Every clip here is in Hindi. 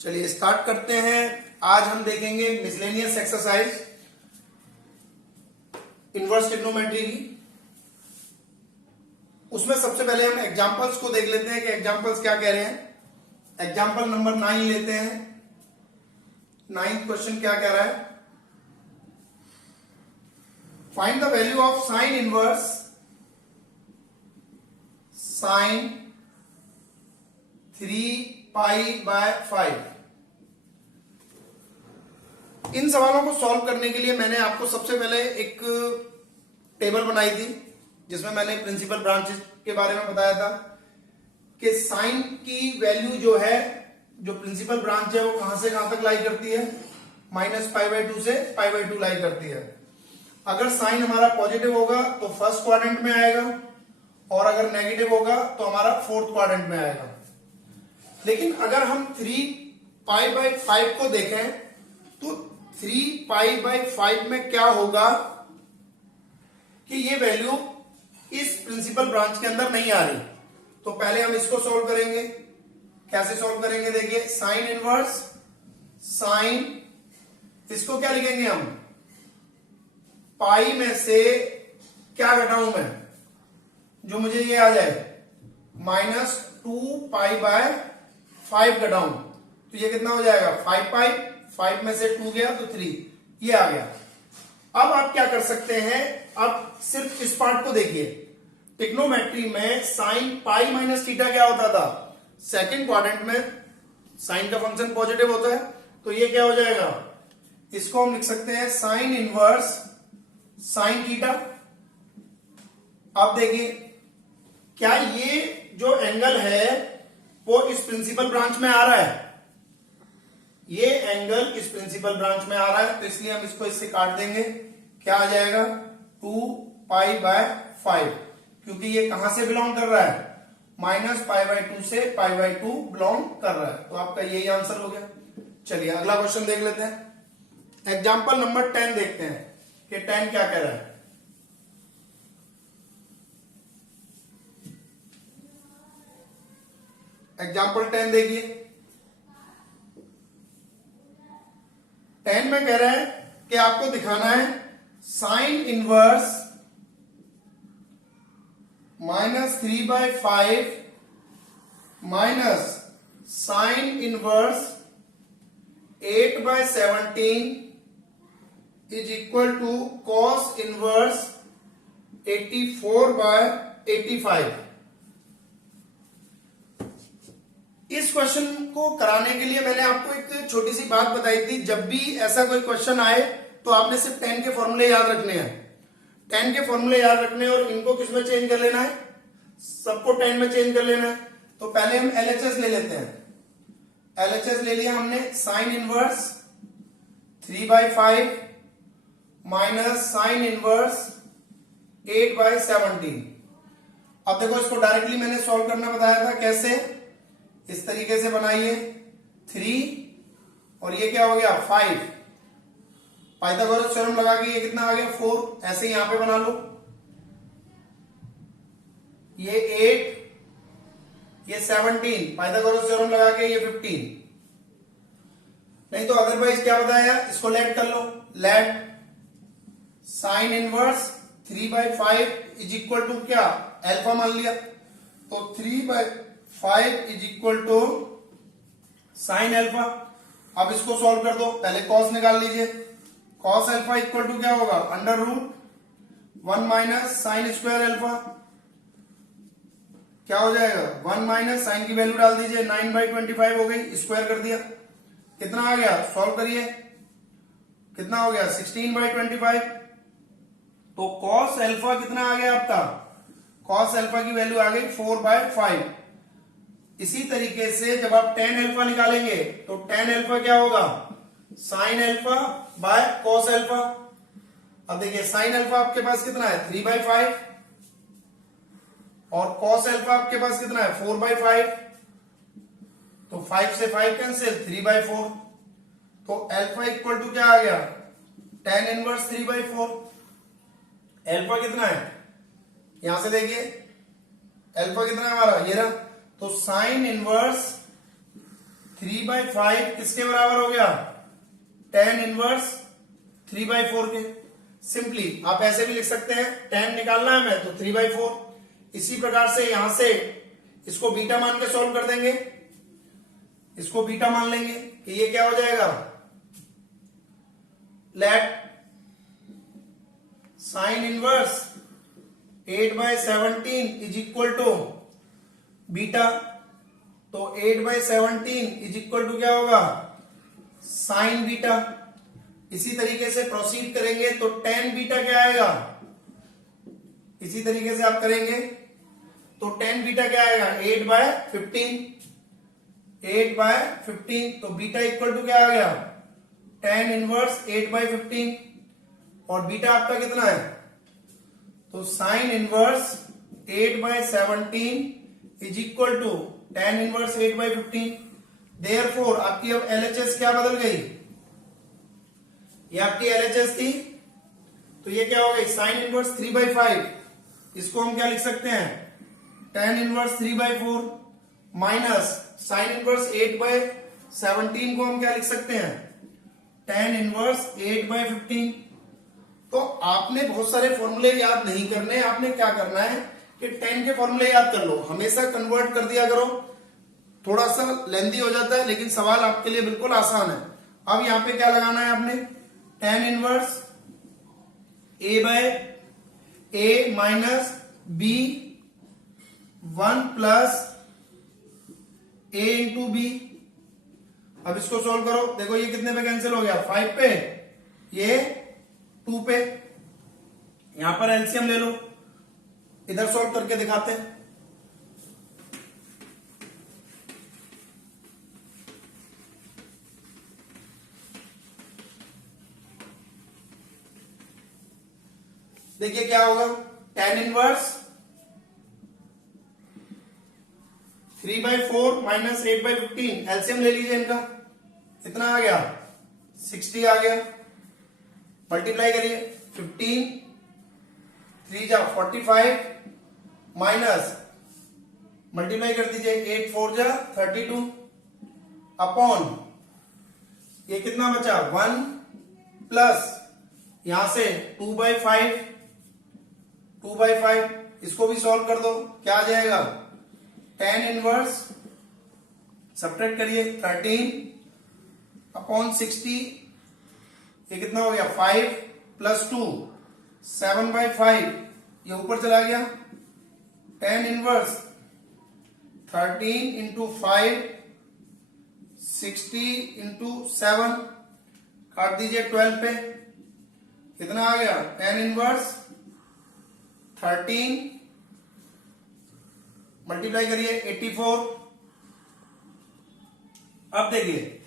चलिए स्टार्ट करते हैं। आज हम देखेंगे मिसलेनियस एक्सरसाइज इनवर्स ट्रिग्नोमेट्री की। उसमें सबसे पहले हम एग्जांपल्स को देख लेते हैं कि एग्जांपल्स क्या कह रहे हैं। एग्जांपल नंबर 9 लेते हैं। 9th क्वेश्चन क्या कह रहा है, find the value of sine inverse sine 3π/5। इन सवालों को सॉल्व करने के लिए मैंने आपको सबसे पहले एक टेबल बनाई थी जिसमें मैंने प्रिंसिपल ब्रांचेस के बारे में बताया था कि साइन की वैल्यू जो है, जो प्रिंसिपल ब्रांच है वो कहां से कहां तक लाई करती है, -π/2 से π/2 लाई करती है। अगर साइन हमारा पॉजिटिव होगा तो फर्स्ट क्वाड्रेंट में आएगा और अगर नेगेटिव होगा तो हमारा फोर्थ क्वाड्रेंट में आएगा। लेकिन अगर हम 3π/5 को देखें तो 3π/5 में क्या होगा कि ये वैल्यू इस प्रिंसिपल ब्रांच के अंदर नहीं आ रही। तो पहले हम इसको सॉल्व करेंगे। कैसे सॉल्व करेंगे, देखिए साइन इनवर्स साइन, इसको क्या लिखेंगे हम, पाई में से क्या घटाऊं मैं, जो मुझे ये आ जाए -2π/5 घटाऊं तो ये कितना हो जाएगा 5π। 5 में से 2 गया तो 3, ये आ गया। अब आप क्या कर सकते हैं, अब सिर्फ इस पार्ट को देखिए। ट्रिग्नोमेट्री में साइन पाई माइनस थीटा क्या होता था, सेकंड क्वाड्रेंट में साइन का फंक्शन पॉजिटिव होता है, तो ये क्या हो जाएगा, इसको हम लिख सकते हैं साइन इनवर्स साइन थीटा। अब देखिए क्या ये जो एंगल है वो इस प्रिंसिपल ब्रांच में आ रहा है, ये एंगल इस प्रिंसिपल ब्रांच में आ रहा है, तो इसलिए हम इसको इससे काट देंगे। क्या आ जाएगा 2π/5, क्योंकि ये कहां से बिलोंग कर रहा है, -π/2 से π/2 बिलोंग कर रहा है। तो आपका यही आंसर हो गया। चलिए अगला क्वेश्चन देख लेते हैं। एग्जाम्पल नंबर 10 देखते हैं कि 10 क्या कह रहा है। एग्जाम्पल 10 देखिए। 10 में कह रहा है कि आपको दिखाना है sine inverse -3/5 minus sine inverse 8/17 is equal to cos inverse 84/85। इस क्वेश्चन को कराने के लिए मैंने आपको एक छोटी सी बात बताई थी, जब भी ऐसा कोई क्वेश्चन आए तो आपने सिर्फ 10 के फॉर्मूले याद रखने हैं। 10 के फॉर्मूले याद रखने हैं और इनको किस में चेंज कर लेना है, सबको 10 में चेंज कर लेना है। तो पहले हम LHS ले लेते हैं। LHS ले लिया हमने, sign inverse 3/5 minus sine inverse 8/17। अब देखो इसको डायरेक्टली मैंने सॉल्व करना बताया था, कैसे, इस तरीके से बनाइए 3 और ये क्या हो गया 5, पाइथागोरस थ्योरम लगा के ये कितना आ गया 4, ऐसे ही यहां पे बना लो। ये 8, ये 17, पाइथागोरस थ्योरम लगा के ये 15। नहीं तो अदरवाइज क्या बताया, इसको लेट कर लो। Let sine inverse 3/5 is equal to क्या, अल्फा मान लिया, तो 3/5 is equal to sine alpha. अब इसको सॉल्व कर दो, पहले कॉस निकाल लीजिए। कॉस अल्फा इक्वल टू क्या होगा, √1 माइनस साइन स्क्वायर अल्फा, क्या हो जाएगा 1 माइनस साइन की वैल्यू डाल दीजिए, 9/25 हो गई, स्क्वायर कर दिया, कितना आ गया, सॉल्व करिए, कितना हो गया 16/25। तो कॉस अल्फा कितना आ गया आपका, कॉस अल्फा की वैल्यू आ गई 4/5। इसी तरीके से जब आप tan अल्फा निकालेंगे तो tan अल्फा क्या होगा, sine alpha by cos alpha. अब देखिए साइन अल्फा आपके पास कितना है 3/5 और कॉस अल्फा आपके पास कितना है 4/5, तो 5 से 5 कैंसिल, 3/4। तो अल्फा इक्वल टू क्या आ गया, tan इनवर्स 3/4। अल्फा कितना है, यहां से देखिए अल्फा कितना है हमारा, ये रहा, तो साइन इनवर्स 3/5 किसके बराबर हो गया? tan इनवर्स 3/4 के। सिंपली आप ऐसे भी लिख सकते हैं, tan निकालना है हमें तो 3/4। इसी प्रकार से यहां से इसको बीटा मान के सॉल्व कर देंगे, इसको बीटा मान लेंगे कि ये क्या हो जाएगा, let sine inverse 8/17 is equal to beta. तो 8/17 इज इक्वल टू क्या होगा, साइन बीटा। इसी तरीके से प्रोसीड करेंगे तो tan बीटा क्या आएगा, इसी तरीके से आप करेंगे तो tan बीटा क्या आएगा, 8/15। 8/15 तो बीटा इक्वल टू क्या आ गया, tan इनवर्स 8/15। और बीटा आपका कितना है, तो sine inverse 8/17 is equal to tan inverse 8/15। Therefore आपकी अब LHS क्या बदल गई, ये आपकी LHS थी, तो ये क्या हो गई, साइन इनवर्स 3/5। इसको हम क्या लिख सकते हैं, tan inverse 3/4 minus sine inverse 8/17 को हम क्या लिख सकते हैं, tan इनवर्स 8/15। तो आपने बहुत सारे फॉर्मूले याद नहीं करने, आपने क्या करना है कि tan के फॉर्मूले याद कर लो, हमेशा कन्वर्ट कर दिया करो। थोड़ा सा लेंदी हो जाता है लेकिन सवाल आपके लिए बिल्कुल आसान है। अब यहां पे क्या लगाना है आपने, tan inverse a/a minus b 1 plus a into B. अब इसको सोल्व करो, देखो ये कितने पे कैंसिल हो गया, 5 पे, ये 2 पे। यहां पर एलसीएम ले लो, इधर सोल्व करके दिखाते हैं। देखिए क्या होगा, tan इनवर्स 3/4 माइनस 8/15, एलसीएम ले लीजिए इनका, कितना आ गया, 60 आ गया। मल्टीप्लाई करिए, 15 3 जा 45 माइनस मल्टीप्लाई कर दीजिए 8 4 जा 32 अपॉन ये कितना बचा 1 प्लस यहां से 2/5 इसको भी सॉल्व कर दो, क्या आ जाएगा, tan इनवर्स सब्ट्रैक्ट करिए 13 अपॉन 60, ये कितना हो गया 5 प्लस 2 7/5, ये ऊपर चला गया। tan इनवर्स 13 इंटू 5 60 इंटू 7 काट दीजिए 12 पे, कितना आ गया, tan इनवर्स 13 मल्टीप्लाई करिए 84। अब देखिए,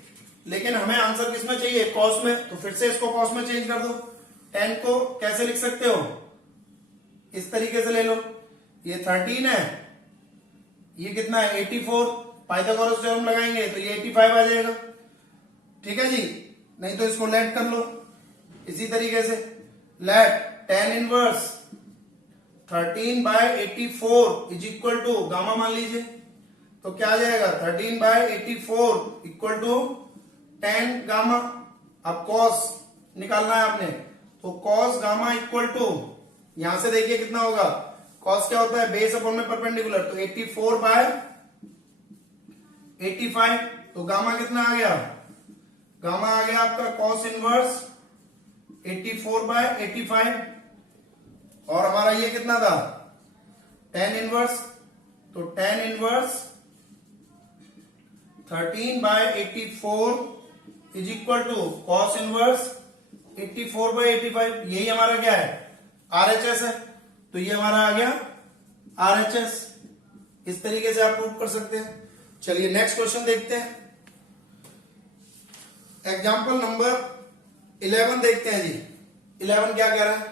लेकिन हमें आंसर किसमें चाहिए, कॉस में, तो फिर से इसको कॉस में चेंज कर दो। tan को कैसे लिख सकते हो, इस तरीके से ले लो, ये 13 है, ये कितना है 84, पाइथागोरस थ्योरम लगाएंगे तो ये 85 आ जाएगा। ठीक है जी, नहीं तो इसको लेट कर लो इसी तरीके से, let tan inverse 13/84 is equal to gamma मान लीजिए, तो क्या आ जाएगा 13/84 इक्वल टू tan गामा। अब cos निकालना है आपने, तो cos गामा इक्वल टू, यहां से देखिए कितना होगा, cos क्या होता है, बेस अपॉन में परपेंडिकुलर, तो 84/85, तो गामा कितना आ गया, गामा आ गया आपका cos इनवर्स 84/85, और हमारा ये कितना था, tan इनवर्स, तो tan inverse 13/84 is equal to cos inverse 84/85, यही हमारा क्या है, RHS है, तो ये हमारा आ गया RHS। इस तरीके से आप प्रूव कर सकते हैं। चलिए नेक्स्ट क्वेश्चन देखते हैं, एग्जाम्पल नंबर 11 देखते हैं जी। 11 क्या कह रहा है,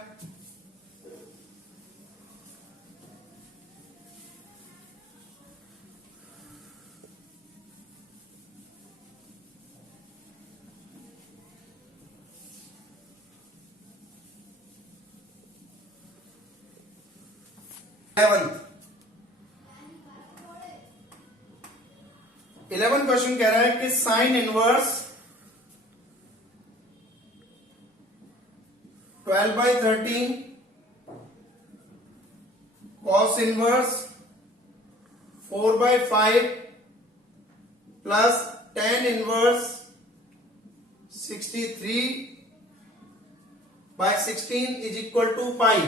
11 क्वेश्चन कह रहा है कि sine inverse 12/13 cos inverse 4/5 plus tan inverse 63/16 is equal to pi.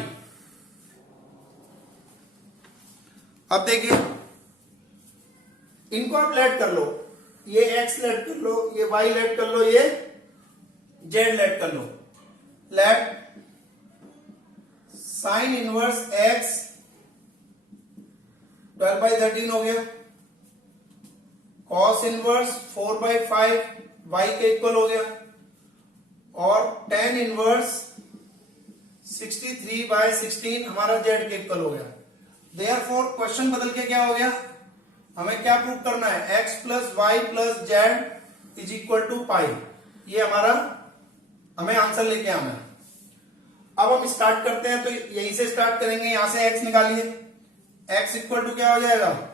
अब देखिए इनको आप लेट कर लो, ये x लेट कर लो, ये y लेट कर लो, ये z लेट कर लो। लेट साइन इनवर्स x 12/13 हो गया, कॉस इनवर्स 4/5 y के इक्वल हो गया, और tan इनवर्स 63/16 हमारा z के इक्वल हो गया। देयरफॉर क्वेश्चन बदल के क्या हो गया, हमें क्या प्रूव करना है, x plus y plus z is equal to pi. ये हमारा हमें आंसर लेके आना है। अब हम स्टार्ट करते हैं, तो यहीं से स्टार्ट करेंगे, यहां से x निकालिए। x इक्वल टू क्या हो जाएगा,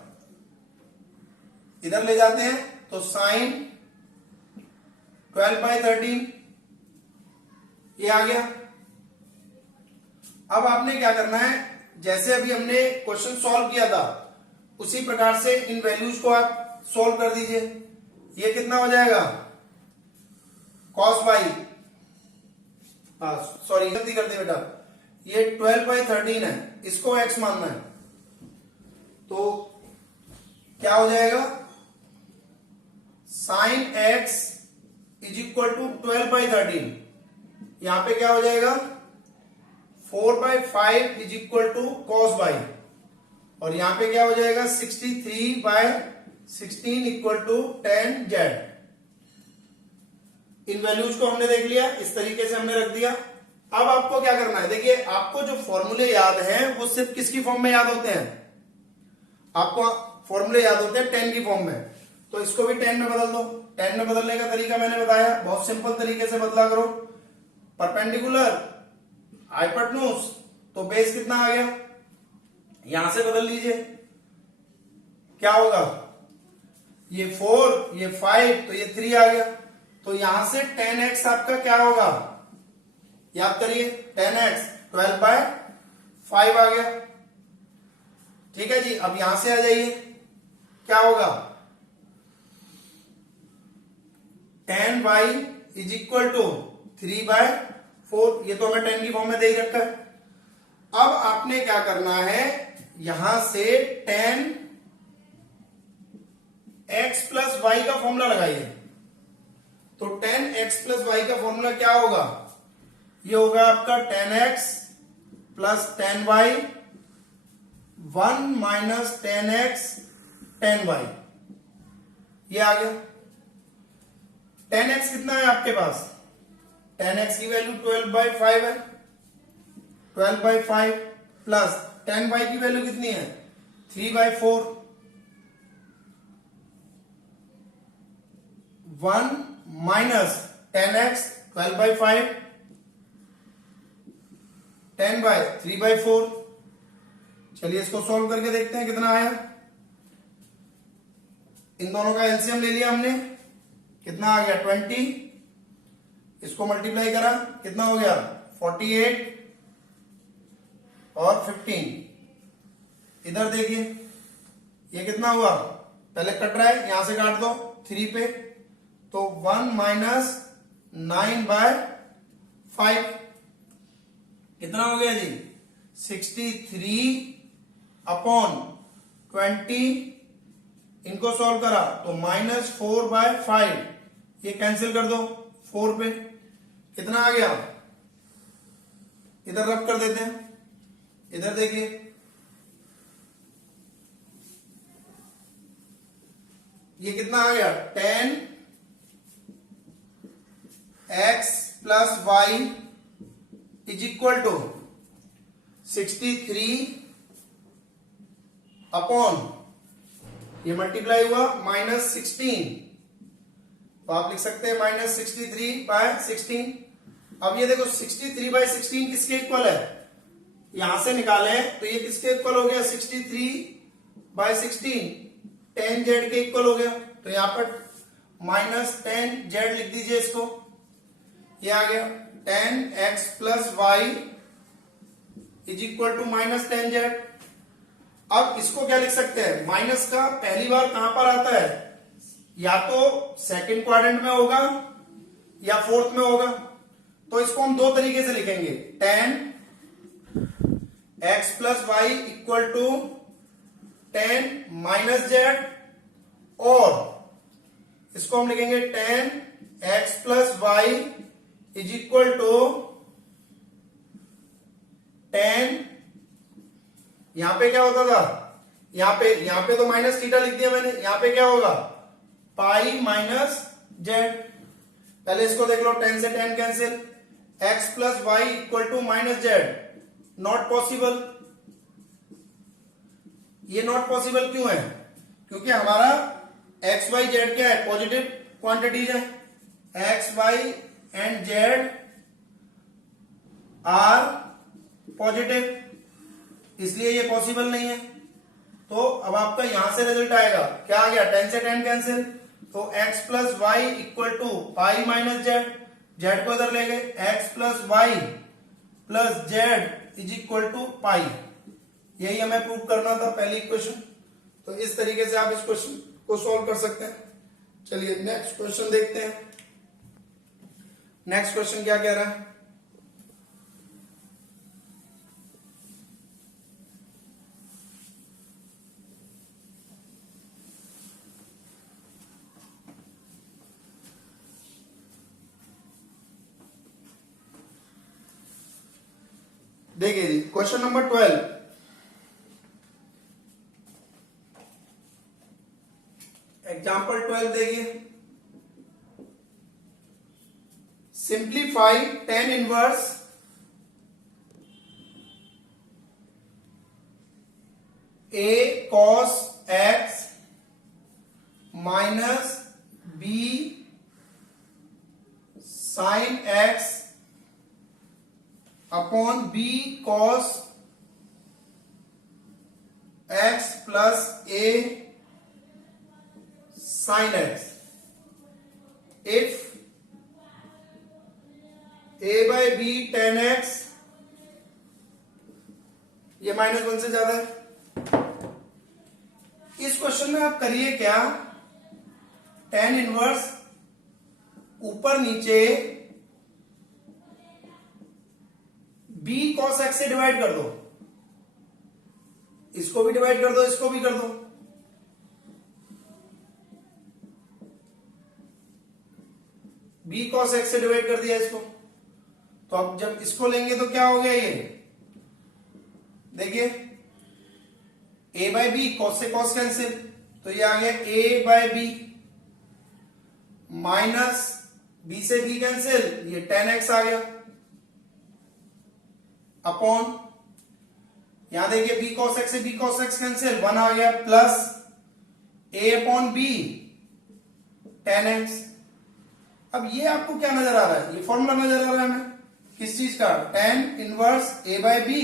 इधर ले जाते हैं तो साइन 12/13 ये आ गया। अब आपने क्या करना है, जैसे अभी हमने क्वेश्चन सॉल्व किया था उसी प्रकार से इन वैल्यूज को आप सॉल्व कर दीजिए। ये कितना हो जाएगा, कॉस वाई, सॉरी गलती कर दी बेटा, ये 12/13 है, इसको x मानना है, तो क्या हो जाएगा, sine x is equal to 12/13, यहां पे क्या हो जाएगा 4/5 is equal to cos y, और यहां पे क्या हो जाएगा 63/16 इक्वल टू tan z। इन वैल्यूज को हमने देख लिया, इस तरीके से हमने रख दिया। अब आपको क्या करना है, देखिए आपको जो फॉर्मूले याद हैं वो सिर्फ किसकी फॉर्म में याद होते हैं, आपको फॉर्मूले याद होते हैं tan की फॉर्म में, तो इसको भी tan में बदल दो। tan में बदलने का तरीका मैंने बताया, बहुत सिंपल तरीके से बदला करो। परपेंडिकुलर हाइपोटेन्यूज, तो बेस कितना आ गया, यहां से बदल लीजिए, क्या होगा, ये 4 ये 5 तो ये 3 आ गया, तो यहां से tan x आपका क्या होगा, याद करिए, tan x 12/5 आ गया। ठीक है जी, अब यहां से आ जाइए, क्या होगा, tan y is equal to 3/4, ये तो हमें tan की फॉर्म में दे ही रखा है। अब आपने क्या करना है, यहां से tan x प्लस वाई का फॉर्मूला लगाइए, तो tan x प्लस वाई का फॉर्मूला क्या होगा, ये होगा आपका tan x plus tan y 1 minus tan x tan y, ये आ गया। tan x कितना है आपके पास, tan x की वैल्यू 12/5 है, 12/5 प्लस tan y की वैल्यू कितनी है 3/4, 1 minus tan x 12/5 tan y 3/4। चलिए इसको सॉल्व करके देखते हैं कितना आया। इन दोनों का एलसीएम ले लिया हमने, कितना आ गया 20, इसको मल्टीप्लाई करा कितना हो गया 48 और 15। इधर देखिए ये कितना हुआ, पहले कट रहा है, यहां से काट दो 3 पे, तो 1 माइनस 9/5 कितना हो गया जी 63/20। इनको सॉल्व करा तो -4/5, ये कैंसिल कर दो 4 पे, कितना आ गया, इधर रब कर देते हैं, इधर देखिए ये कितना आ गया tan x plus y is equal to 63 upon, ये मल्टीप्लाई हुआ -16, तो आप लिख सकते हैं -63/16। अब ये देखो 63/16 किसके इक्वल है, यहां से निकाले तो ये किसके इक्वल हो गया 63/16 tan z के इक्वल हो गया। तो यहां पर -10z लिख दीजिए इसको, ये आ गया 10x plus y is equal to -10z। अब इसको क्या लिख सकते हैं, माइनस का पहली बार कहां पर आता है, या तो सेकंड क्वाड्रेंट में होगा या फोर्थ में होगा। तो इसको हम दो तरीके से लिखेंगे, 10x plus y equal to 10 minus z, और इसको हम लिखेंगे 10x plus y is equal to 10, यहां पे क्या होता था, यहां पे तो माइनस थीटा लिख दिया मैंने, यहां पे क्या होगा पाई माइनस जेड। पहले इसको देख लो, 10 से 10 cancel, x plus y equal to minus z, not possible. ये नॉट पॉसिबल क्यों है, क्योंकि हमारा x y z क्या है, पॉजिटिव क्वांटिटीज है, x y and z are positive, इसलिए ये पॉसिबल नहीं है। तो अब आपका यहां से रिजल्ट आएगा, क्या आ गया, 10 से 10 कैंसिल, तो x plus y equal to pi minus z, z को इधर ले गए, x plus y plus z is equal to pi. यही हमें प्रूव करना था पहली इक्वेशन। तो इस तरीके से आप इस क्वेश्चन को सॉल्व कर सकते हैं। चलिए नेक्स्ट क्वेश्चन देखते हैं। नेक्स्ट क्वेश्चन क्या कह रहा है, देखिए जी, क्वेश्चन नंबर 12, एग्जाम्पल 12 देखिए, simplify tan inverse a cos x minus b sin x upon b cos x plus a sin x if a by b tan x, ये -1 से ज्यादा है। इस क्वेश्चन में आप करिए क्या, tan इनवर्स ऊपर नीचे b cos x से डिवाइड कर दो, इसको भी डिवाइड कर दो, इसको भी कर दो, b cos x से डिवाइड कर दिया इसको। तो अब जब इसको लेंगे तो क्या हो गया, ये देखिए a बाय बी, cos से cos कैंसिल, तो ये आ गया a by B minus b से b कैंसिल, ये tan x आ गया, अपॉन यहां देखिए b cos x से b cos x कैंसिल, 1 आ गया, plus a upon b tan x। अब ये आपको क्या नजर आ रहा है, ये फॉर्मूला नजर आ रहा है हमें किस चीज का, tan inverse a by B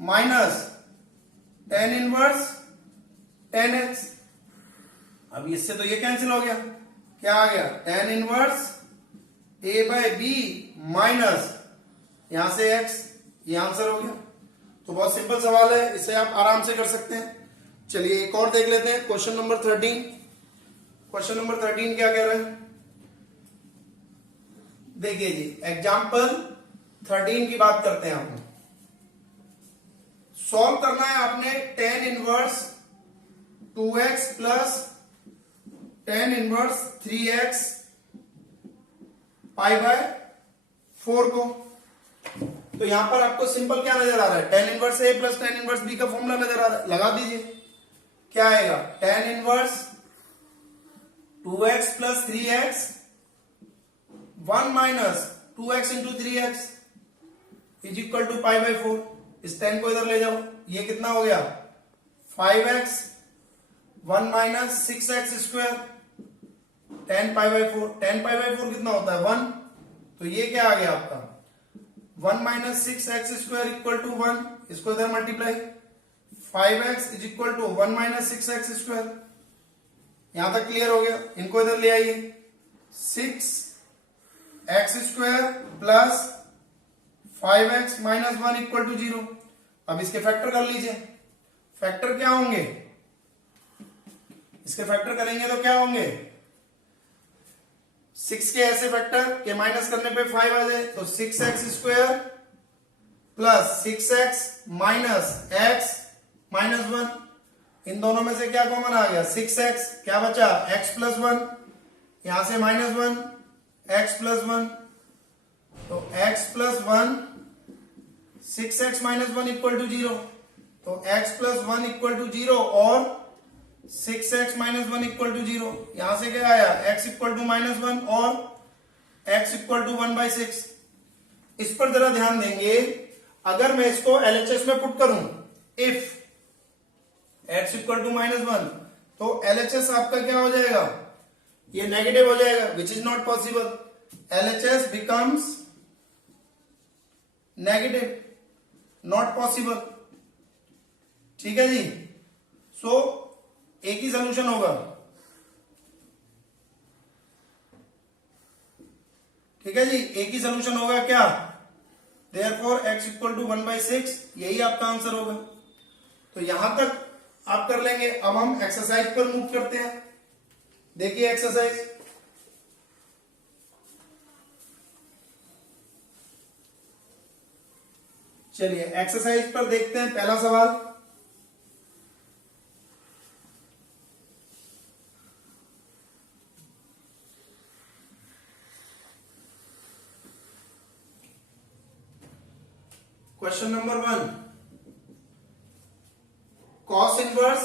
minus tan inverse tan x। अब इससे तो ये कैंसिल हो गया, क्या आ गया, tan inverse a by B minus यहां से x, ये आंसर हो गया। तो बहुत सिंपल सवाल है, इसे आप आराम से कर सकते हैं। चलिए एक और देख लेते हैं, क्वेश्चन नंबर 13। क्वेश्चन नंबर 13 क्या कह रहा है, देखिए जी, एग्जाम्पल 13 की बात करते हैं। आपने सॉल्व करना है, आपने tan inverse 2x plus tan inverse 3x pi by 4 को। तो यहां पर आपको सिंपल क्या नजर आ रहा है, tan inverse a plus tan inverse b का फॉर्मूला नजर आ रहा है, लगा दीजिए। क्या आएगा, tan inverse 2x plus 3x 1 minus 2x into 3x is equal to pi by 4। इस 10 को इधर ले जाओ, ये कितना हो गया 5x 1 minus 6x square 10 pi by 4। 10 pi by 4 कितना होता है 1, तो ये क्या आ गया आपका 1 minus 6x square equal to 1, इसको इधर multiply 5x is equal to 1 minus 6x square यहां तक क्लियर हो गया। इनको इधर ले आइए, 6x² plus 5x minus 1 equal to 0। अब इसके फैक्टर कर लीजिए। फैक्टर क्या होंगे, इसके फैक्टर करेंगे तो क्या होंगे, 6 के ऐसे फैक्टर के माइनस करने पे 5 आ जाए, तो 6x² plus 6x minus x minus 1, इन दोनों में से क्या कॉमन आ गया, 6x, क्या बचा x प्लस 1, यहां से माइनस 1 x प्लस 1, तो x plus 1 6x minus 1 equal to 0, तो x प्लस 1 इक्वल टू 0 और 6x माइनस 1 इक्वल टू 0, यहां से क्या आया x इक्वल टू माइनस 1 और x इक्वल टू 1/6। इस पर जरा ध्यान देंगे, अगर मैं इसको LHS में पुट करूं, if x equal to minus 1, तो LHS आपका क्या हो जाएगा, ये नेगेटिव हो जाएगा, which is not possible. LHS becomes negative, not possible. ठीक है जी। सो एक ही सोल्यूशन होगा, ठीक है जी, एक ही सोल्यूशन होगा क्या, देयरफॉर x इक्वल टू 1/6, यही आपका आंसर होगा। तो यहां तक आप कर लेंगे। अब हम एक्सरसाइज पर मूव करते हैं। देखिए एक्सरसाइज, चलिए एक्सरसाइज पर देखते हैं। पहला सवाल, question number 1, cos inverse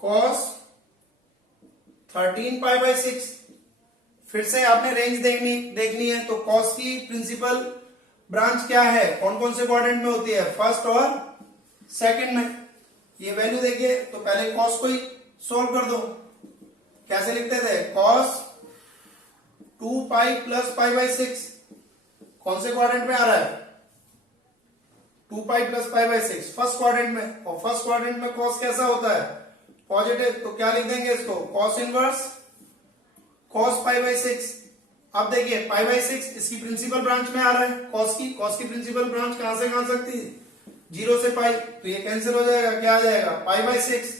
cos 13π/6। फिर से आपने रेंज देखनी है, तो कॉस की प्रिंसिपल ब्रांच क्या है, कौन कौन से क्वाड्रेंट में होती है, फर्स्ट और सेकंड में। ये वैल्यू देखिए, तो पहले कॉस को ही सोल्व कर दो। कैसे लिखते थे, कॉस 2π प्लस π/6, कौन से क्वाड्रेंट में आ रहा है, 2π प्लस π/6 फर्स्ट क्वाड्रेंट में, और फर्स्ट क्वाड्रेंट में कॉस कैसा होता है, पॉजिटिव, तो क्या लिख देंगे इसको, कॉस इनवर्स कॉस π/6। अब देखिए π/6 इसकी प्रिंसिपल ब्रांच में आ रहा है, कॉस की प्रिंसिपल ब्रांच कहां से कहां सकती है, 0 से पाई, तो ये कैंसिल हो जाएगा, क्या आ जाएगा π/6,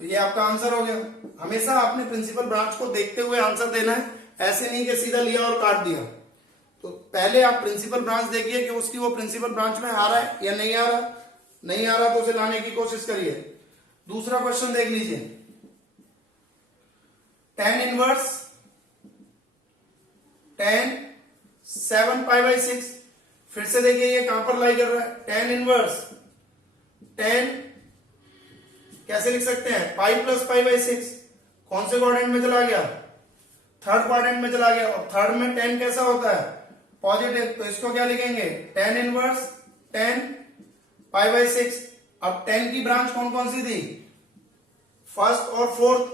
तो ये आपका आंसर हो गया। हमेशा आपने प्रिंसिपल ब्रांच को देखते हुए आंसर देना है, ऐसे नहीं कि सीधा लिया और काट दिया। तो पहले आप प्रिंसिपल ब्रांच देखिए कि उसकी वो प्रिंसिपल ब्रांच में आ रहा है या नहीं आ रहा, नहीं आ रहा तो उसे लाने की कोशिश करिए। दूसरा क्वेश्चन देख लीजिए, tan इनवर्स tan 7π/6। फिर से देखिए ये कहां पर लाई कर रहा है, tan इनवर्स tan कैसे लिख सकते हैं, पाई प्लस π/6, कौन से क्वाड्रेंट में चला गया, थर्ड क्वाड्रेंट में चला गया, और थर्ड में tan कैसा होता है, पॉजिटिव, तो इसको क्या लिखेंगे, tan इनवर्स tan π/6। अब tan की ब्रांच कौन कौन सी थी, फर्स्ट और फोर्थ,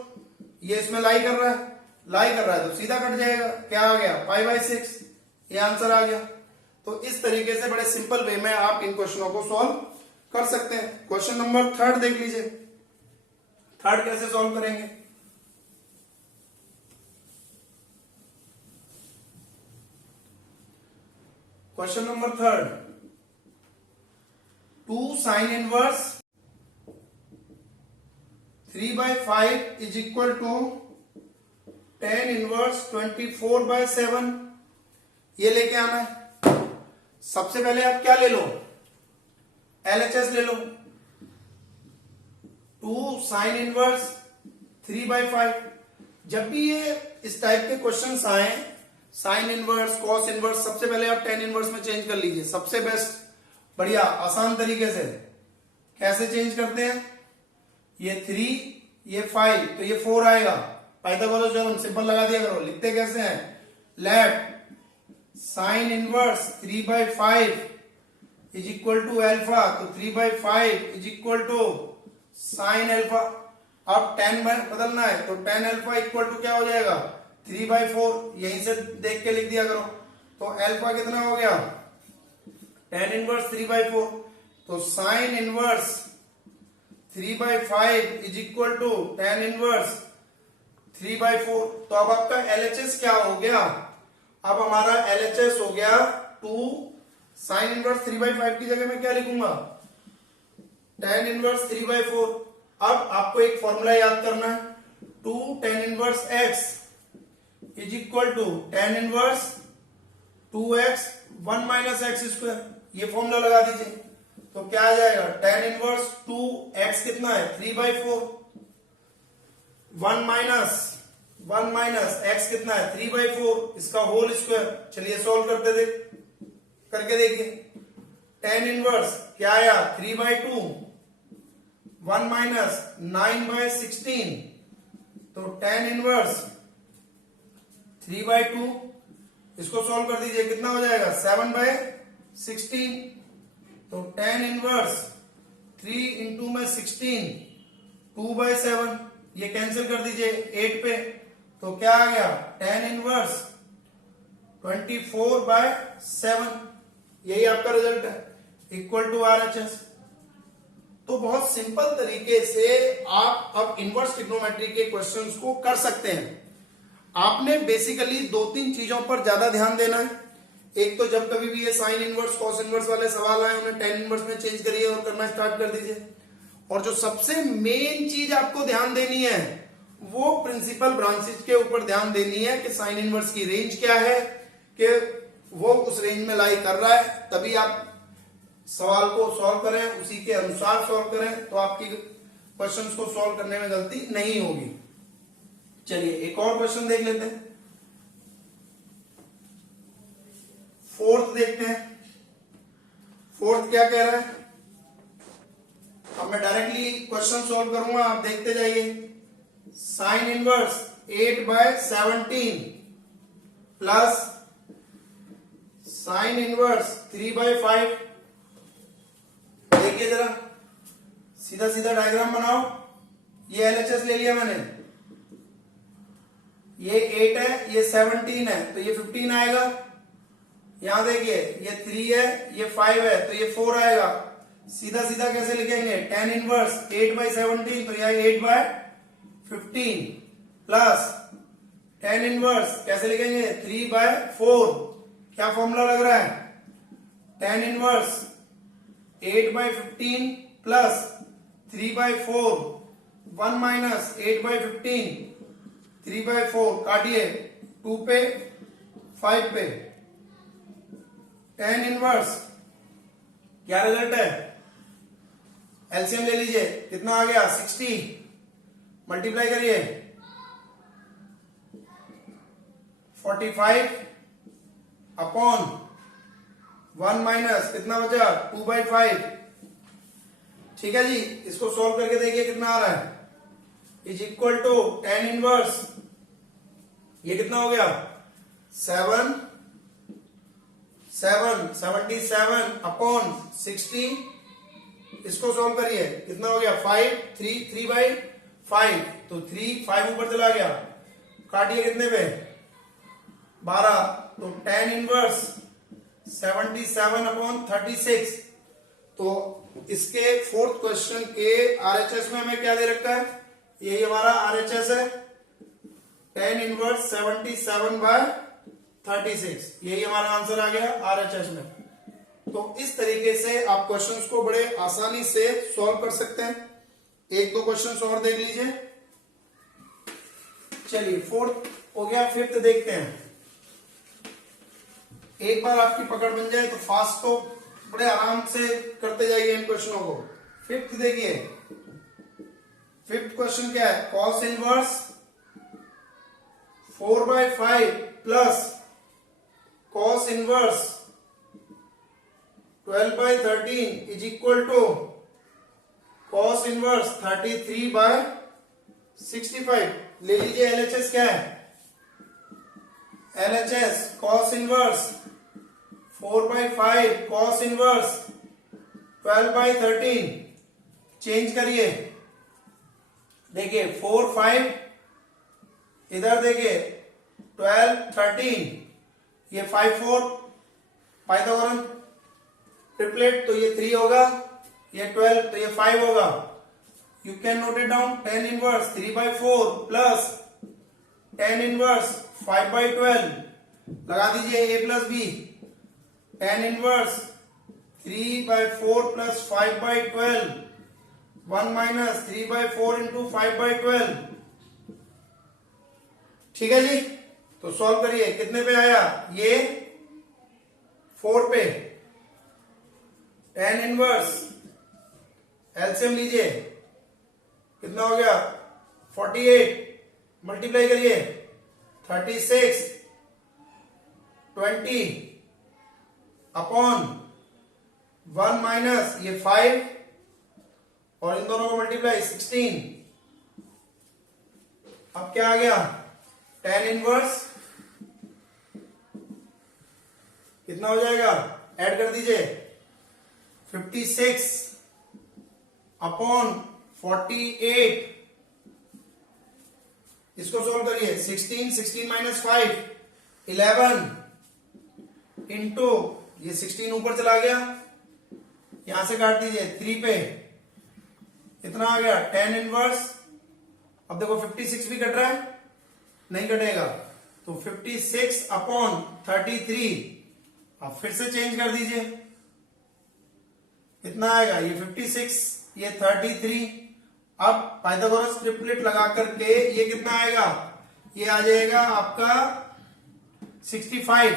ये इसमें लाई कर रहा है, तो सीधा कट जाएगा, क्या आ गया π/6, ये आंसर आ गया। तो इस तरीके से बड़े सिंपल वे में आप इन क्वेश्चनों को सॉल्व कर सकते हैं। क्वेश्चन नंबर 3 देख लीजिए, थर्ड कैसे सॉल्व करेंगे। Question number 3, 2 sin inverse 3/5 is equal to tan inverse 24/7, ये लेके आना है। सबसे पहले आप क्या ले लो, LHS ले लो। 2 sin इनवर्स 3/5, जब भी ये इस टाइप के क्वेश्चंस आए, साइन इनवर्स कॉस इनवर्स, सबसे पहले आप tan इनवर्स में चेंज कर लीजिए, सबसे बेस्ट, बढ़िया आसान तरीके से। कैसे चेंज करते हैं, ये 3 ये 5, तो ये 4 आएगा, पाइथागोरस थ्योरम सिंपल लगा दिया करो। लिखते कैसे हैं, let sine inverse 3/5 is equal to alpha, तो 3/5 is equal to sine alpha. अब tan बदलना है, तो tan अल्फा इक्वल टू क्या हो जाएगा, 3/4, यहीं से देख के लिख दिया करो। तो अल्फा कितना हो गया, tan इनवर्स 3/4, तो sine inverse 3/5 is equal to tan inverse 3/4। तो अब आपका LHS क्या हो गया? अब हमारा LHS हो गया 2 sin इनवर्स 3/5 की जगह मैं क्या लिखूंगा? tan inverse 3/4। अब आपको एक फॉर्मूला याद करना है, 2 tan inverse x is equal to tan inverse 2x 1 minus x square. ये फॉर्मूला लगा दीजिए तो क्या आ जाएगा? tan इनवर्स 2x कितना है? 3/4 1 माइनस x कितना है? 3/4 इसका होल स्क्वायर। चलिए सॉल्व करके देखिए। tan इनवर्स क्या आया? 3/2 1 माइनस 9/16 तो tan इनवर्स 3/2 इसको सॉल्व कर दीजिए, कितना हो जाएगा? 7/16 तो tan इनवर्स 3 इंटू में 16 2/7 ये कैंसिल कर दीजिए 8 पे तो क्या आ गया? tan inverse 24/7। यही आपका रिजल्ट है, इक्वल टू RHS। तो बहुत सिंपल तरीके से आप अब इनवर्स ट्रिग्नोमेट्री के क्वेश्चंस को कर सकते हैं। आपने बेसिकली 2-3 चीजों पर ज्यादा ध्यान देना है। एक तो जब कभी भी ये साइन इनवर्स कॉस इनवर्स वाले सवाल आए उन्हें tan इनवर्स में चेंज करिए और करना स्टार्ट कर दीजिए। और जो सबसे मेन चीज आपको ध्यान देनी है वो प्रिंसिपल ब्रांचेस के ऊपर ध्यान देनी है कि साइन इनवर्स की रेंज क्या है, कि वो उस रेंज में लाई कर रहा है, तभी आप सवाल को सॉल्व करें, उसी के अनुसार सॉल्व करें तो आपकी क्वेश्चंस को सॉल्व करने में गलती नहीं होगी। चलिए एक और क्वेश्चन देख लेते हैं, फोर्थ देखते हैं। फोर्थ क्या कह रहा है? अब मैं डायरेक्टली क्वेश्चन सॉल्व करूंगा, आप देखते जाइए। Sign inverse 8/17 plus sign inverse 3/5। देखिए जरा, सीधा सीधा डायग्राम बनाओ। ये LHS ले लिया मैंने, ये 8 है, ये 17 है तो ये 15 आएगा। यहां देखिए ये 3 है, ये 5 है तो ये 4 आएगा। सीधा सीधा कैसे लिखेंगे? tan इनवर्स 8/17 तो यह 8/15 प्लस tan इनवर्स कैसे लिखेंगे? 3/4। क्या फॉर्मूला लग रहा है? tan इनवर्स 8/15 प्लस 3/4 1 माइनस 8/15 3/4 काटिए 2 पे 5 पे tan इनवर्स क्या रिजल्ट है? एलसीएम ले लीजिए, कितना आ गया? 60 मल्टीप्लाई करिए 45 अपॉन 1 माइनस कितना बचा? 2/5। ठीक है जी, इसको सॉल्व करके देखिए कितना आ रहा है। Is equal to tan inverse ये कितना हो गया? 77 अपॉन 60। इसको सॉल्व करिए, कितना हो गया? 3/5 तो 5 ऊपर चला गया, काटिए कितने पे? 12 तो tan इनवर्स 77 अपॉन 36। तो इसके फोर्थ क्वेश्चन के RHS में हमें क्या दे रखा है? यही हमारा RHS है, tan इनवर्स 77/36। यही हमारा आंसर आ गया RHS में। तो इस तरीके से आप क्वेश्चंस को बड़े आसानी से सॉल्व कर सकते हैं। एक दो क्वेश्चंस और देख लीजिए। चलिए फोर्थ हो गया, फिफ्थ देखते हैं। एक बार आपकी पकड़ बन जाए तो फास्ट तो बड़े आराम से करते जाइए इन क्वेश्चनों को। फिफ्थ देखिए, फिफ्थ क्वेश्चन क्या है? Cos inverse 4/5 plus cos inverse 12/13 is equal to cos inverse 33/65। ले लीजिए LHS क्या है? LHS cos inverse 4/5 cos inverse 12/13 change करिए। देखिए 4 5 इधर देखिए 12 13 ये 5 4 पाइथागोरस ट्रिपलेट तो ये 3 होगा, ये 12 तो ये 5 होगा। you can note it down, tan inverse 3/4 plus tan inverse 5/12, लगा दीजिए a plus b, tan inverse 3/4 plus 5/12, 1 minus 3/4 into 5/12, ठीक है जी। तो सॉल्व करिए, कितने पे आया ये 4 पे, tan इनवर्स एलसीएम लीजिए, कितना हो गया 48, मल्टीप्लाई करिए 36, 20 अपॉन 1 माइनस ये 5 और इन दोनों को मल्टीप्लाई 16। अब क्या आ गया tan इनवर्स कितना हो जाएगा, ऐड कर दीजिए 56 अपॉन 48, इसको सोल्व करिए 16 माइनस 5 11 इंटू ये 16 ऊपर चला गया, यहां से काट दीजिए 3 पे, इतना आ गया tan इनवर्स। अब देखो 56 भी कट रहा है, नहीं कटेगा, तो 56 अपॉन 33, अब फिर से चेंज कर दीजिए, कितना आएगा ये 56, ये 33। अब पाइथागोरस ट्रिपलेट लगा करके ये कितना आएगा, ये आ जाएगा आपका 65।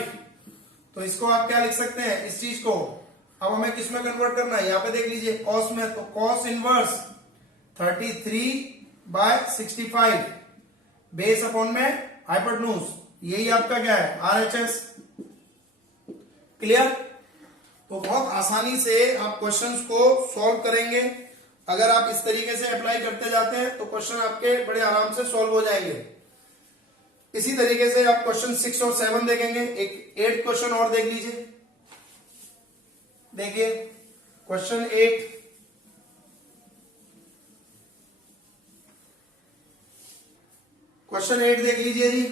तो इसको आप क्या लिख सकते हैं इस चीज को, अब हमें किस में कन्वर्ट करना है, यहां पे देख लीजिए कॉस में, तो कॉस इनवर्स 33/65 बेस अपॉन में हाइपोटेन्यूज, यही आपका क्या है आरएचएस। क्लियर। तो बहुत आसानी से आप क्वेश्चंस को सॉल्व करेंगे, अगर आप इस तरीके से अप्लाई करते जाते हैं तो क्वेश्चन आपके बड़े आराम से सॉल्व हो जाएंगे। इसी तरीके से आप क्वेश्चन 6 और 7 देखेंगे, एक 8 क्वेश्चन और देख लीजिए। देखिए क्वेश्चन 8, क्वेश्चन 8 देख लीजिए जी,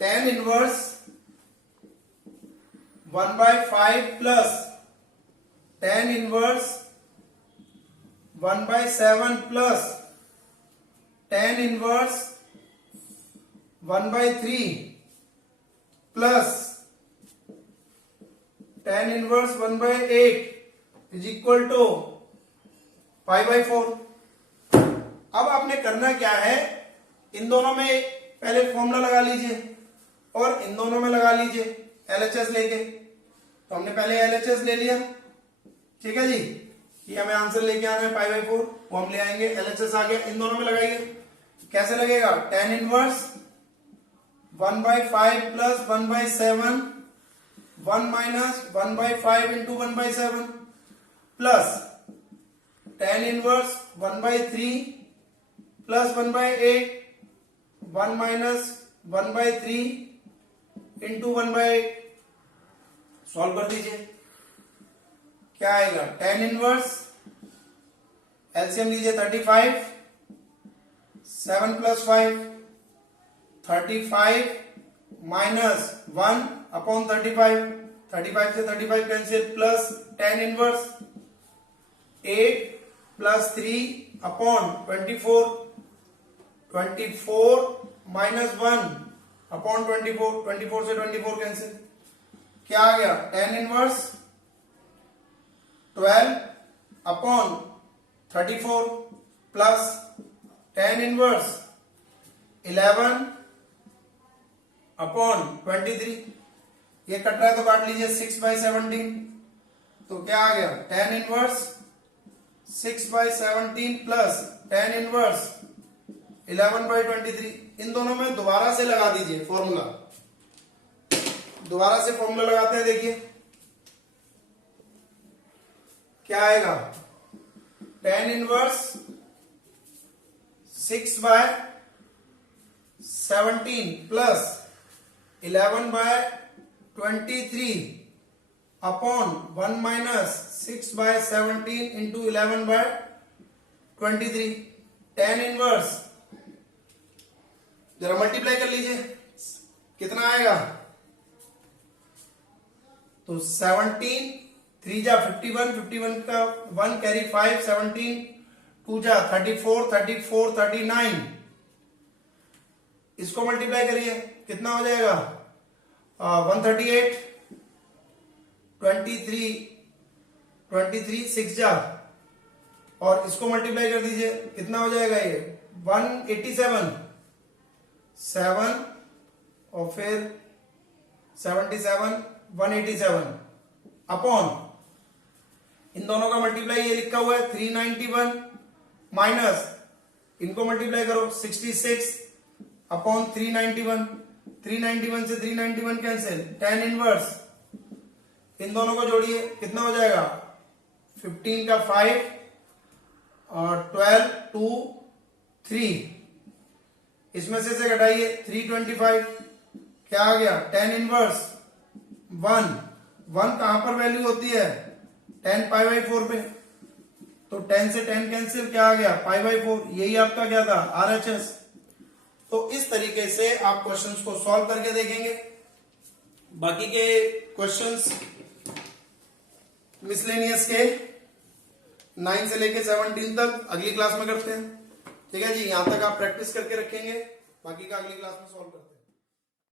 tan inverse 1/5 plus tan inverse 1/7 plus tan inverse 1/3 plus tan inverse 1/8 is equal to 5/4। अब आपने करना क्या है, इन दोनों में पहले फॉर्मूला लगा लीजिए और इन दोनों में लगा लीजिए एलएचएस लेके। तो हमने पहले एलएचएस ले लिया, ठीक है जी, ये हमें आंसर लेके आना है 5/4, वो हम ले आएंगे। एलएचएस आ गया, इन दोनों में लगाइए, कैसे लगेगा, tan inverse 1/5 plus 1/7, 1 minus 1/5 into 1/7 plus tan inverse 1/3 plus 1/8, 1 minus 1/3 into 1/8, solve कर दीजिए, क्या आएगा tan इनवर्स, एलसीएम लीजिए 35, 7 प्लस 5 35 माइनस 1 अपॉन 35, 35 से 35 cancel, plus tan inverse 8 plus 3 upon 24, 24 minus 1 upon 24, 24 से 24 कैंसिल, क्या आ गया tan inverse 12 upon 34 plus tan inverse 11 upon 23, ये कट रहा है तो काट लीजिए 6/17, तो क्या आ गया tan inverse 6/17 plus tan inverse 11/23। इन दोनों में दोबारा से लगा दीजिए फॉर्मूला, दोबारा से फॉर्मूला लगाते हैं, देखिए क्या आएगा, tan inverse 6/17 plus 11/23 upon 1 minus 6/17 into 11/23, tan inverse जरा मल्टीप्लाई कर लीजिए, कितना आएगा, तो 17 3 जा 51, 51 का 1 कैरी 5, 17, 2 जा 34, 34, 39। इसको मल्टीप्लाई करिए, कितना हो जाएगा 138, 23, 23 6 जा, और इसको मल्टीप्लाई कर दीजिए, कितना हो जाएगा ये 187, 7 और फिर 77, 187 अपॉन इन दोनों का मल्टीप्लाई ये लिखा हुआ है 391 माइनस इनको मल्टीप्लाई करो 66 अपॉन 391, 391 से 391 कैंसिल, 10 इनवर्स, इन दोनों को जोड़िए, कितना हो जाएगा 15 का 5 और 12, 2, 3, इसमें से घटाइए 325, क्या आ गया 10 इनवर्स 1, 1 कहां पर वैल्यू होती है 10 पाई बाई 4 पे, तो 10 से 10 कैंसिल, क्या आ गया पाई बाई 4, यही आपका क्या था RHS। तो इस तरीके से आप क्वेश्चंस को सॉल्व करके देखेंगे। बाकी के क्वेश्चंस मिसलेनियस के 9 से लेके 17 तक अगली क्लास में करते हैं, ठीक है जी। यहां तक आप प्रैक्टिस करके रखेंगे, बाकी का अगली क्लास में सॉल्व करते हैं।